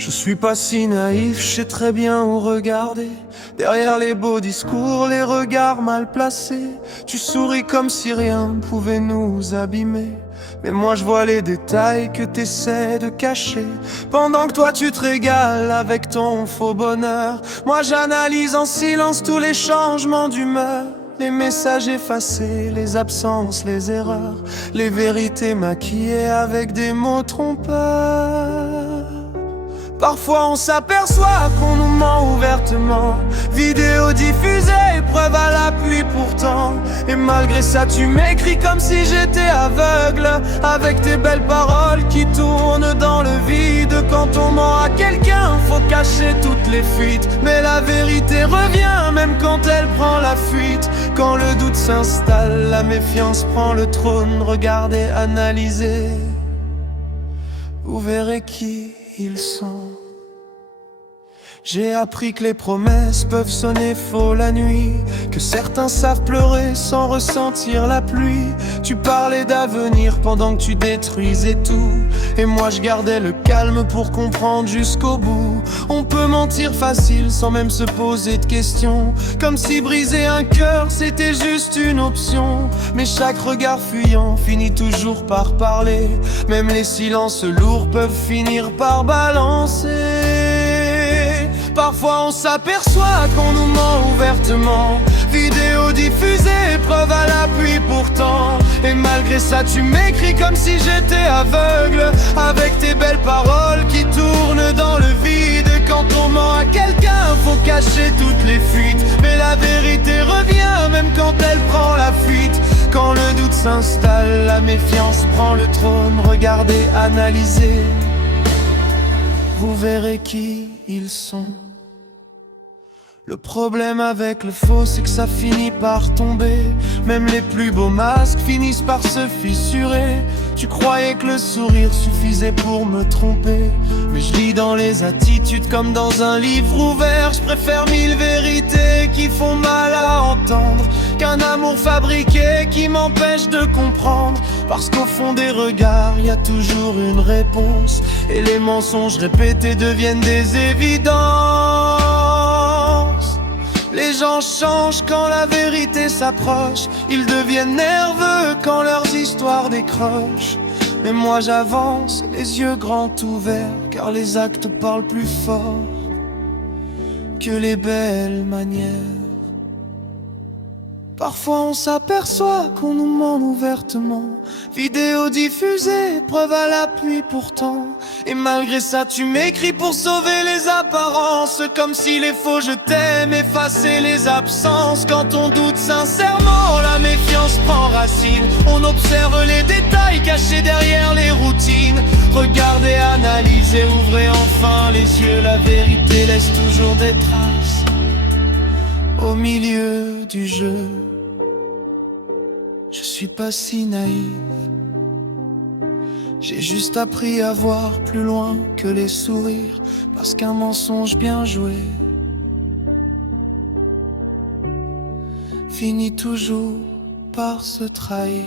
Je suis pas si naïf, je sais très bien où regarder. Derrière les beaux discours, les regards mal placés. Tu souris comme si rien pouvait nous abîmer. Mais moi je vois les détails que t'essaies de cacher. Pendant que toi tu te régales avec ton faux bonheur, moi j'analyse en silence tous les changements d'humeur. Les messages effacés, les absences, les erreurs, les vérités maquillées avec des mots trompeurs. Parfois on s'aperçoit qu'on nous ment ouvertement. Vidéos diffusées, preuve à l'appui pourtant. Et malgré ça tu m'écris comme si j'étais aveugle, avec tes belles paroles qui tournent dans le vide. Quand on ment à quelqu'un, faut cacher toutes les fuites. Mais la vérité revient même quand elle prend la fuite. Quand le doute s'installe, la méfiance prend le trône. Regardez, analysez, vous verrez qui ils sont. J'ai appris que les promesses peuvent sonner faux la nuit, que certains savent pleurer sans ressentir la pluie. Tu parlais d'avenir pendant que tu détruisais tout, et moi je gardais le calme pour comprendre jusqu'au bout. On peut mentir facile sans même se poser de questions, comme si briser un cœur c'était juste une option. Mais chaque regard fuyant finit toujours par parler. Même les silences lourds peuvent finir par balancer. Parfois on s'aperçoit qu'on nous ment ouvertement. Vidéos diffusées, preuve à l'appui pourtant. Et malgré ça tu m'écris comme si j'étais aveugle, avec tes belles paroles qui tournent dans le vide. Quand on ment à quelqu'un, faut cacher toutes les fuites. Mais la vérité revient même quand elle prend la fuite. Quand le doute s'installe, la méfiance prend le trône. Regardez, analysez, vous verrez qui ils sont. Le problème avec le faux, c'est que ça finit par tomber. Même les plus beaux masques finissent par se fissurer. Tu croyais que le sourire suffisait pour me tromper, mais je lis dans les attitudes comme dans un livre ouvert. Je préfère 1000 vérités qui font mal à entendre qu'un amour fabriqué qui m'empêche de comprendre. Parce qu'au fond des regards, y a toujours une réponse, et les mensonges répétés deviennent des évidences. Les gens changent quand la vérité s'approche. Ils deviennent nerveux quand leurs histoires décrochent. Mais moi j'avance, les yeux grands ouverts, car les actes parlent plus fort que les belles manières. Parfois on s'aperçoit qu'on nous ment ouvertement. Vidéos diffusées, preuve à l'appui pourtant. Et malgré ça tu m'écris pour sauver les apparences, comme si les faux je t'aime effaçaient les absences. Quand on doute sincèrement, la méfiance prend racine. On observe les détails cachés derrière les routines. Regardez, analysez, ouvrez enfin les yeux. La vérité laisse toujours des traces au milieu du jeu. Je suis pas si naïf, j'ai juste appris à voir plus loin que les sourires. Parce qu'un mensonge bien joué finit toujours par se trahir.